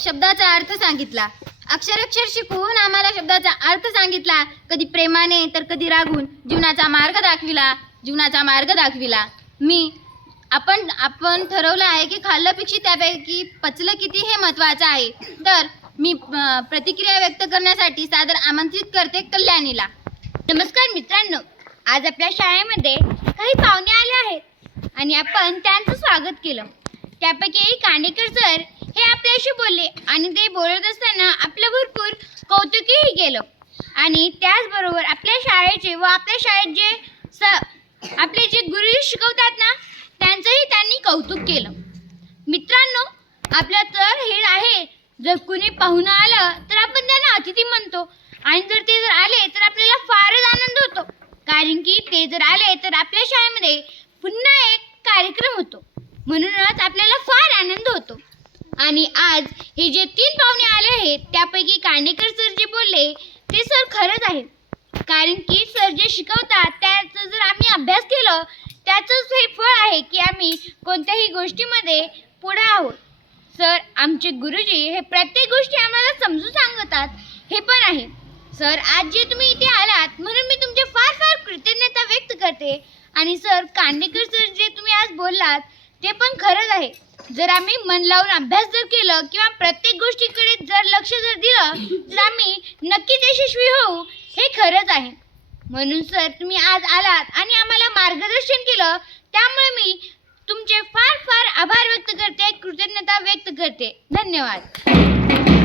शब्दाचा अर्थ सांगितला, अक्षर शिकवून आम्हाला शब्दाचा अर्थ सांगितला, कधी प्रेमाने तर कधी रागून जीवनाचा मार्ग दाखविला. आपण ठरवलं आहे की खाल्ल्यापेक्षा त्यापैकी पचलं किती हे महत्त्वाचं आहे. तर मी प्रतिक्रिया व्यक्त करण्यासाठी सादर आमंत्रित करते कल्याणीला. नमस्कार मित्रांनो, आज आपल्या शाळेमध्ये काही पाहुणे आले आहेत आणि आपण त्यांचं स्वागत केलं. त्यापैकी कांडेकर सर हे आपल्याशी बोलले आणि ते बोलत असताना आपलं भरपूर कौतुकही केलं. आणि त्याचबरोबर आपल्या शाळेचे व आपल्या शाळेत जे आपले जे गुरु शिकवतात ना, त्यांचंही त्यांनी कौतुक केलं. मित्रांनो, आपलं तर हे आहे, जर कुणी पाहुणं आलं तर आपण त्यांना अतिथी म्हणतो आणि जर ते आले तर आपल्याला फारच आनंद होतो, कारण की ते जर आले तर आपल्या शाळेमध्ये पुन्हा एक कार्यक्रम होतो. म्हणूनच आपल्याला फार आनंद होतो. आणि आज हे जे 3 पाहुणे आले आहेत त्यापैकी कांडेकर सर जे बोलले ते सर खरंच आहे, कारण की सर जे शिकवतात त्याचं जर आम्ही अभ्यास केलं त्याचंच हे फळ आहे की आम्ही कोणत्याही गोष्टीमध्ये पुढे आहोत. सर आमचे गुरुजी हे प्रत्येक गोष्टी आम्हाला समजून सांगतात हे पण आहे. सर आज जे तुम्ही इथे आलात म्हणून मी तुमचे फार फार कृतज्ञता व्यक्त करते. आणि सर कांडेकर सर जे तुम्ही आज बोललात ते पण खरंच आहे. जर आम्ही मन लावून अभ्यास जर केलं किंवा प्रत्येक गोष्टीकडे जर लक्ष जर दिलं तर आम्ही नक्कीच यशस्वी होऊ, हे खरंच आहे. म्हणून सर तुम्ही आज आलात आणि आम्हाला मार्गदर्शन केलं, त्यामुळे मी तुमचे फार फार आभार व्यक्त करते, कृतज्ञता व्यक्त करते. धन्यवाद.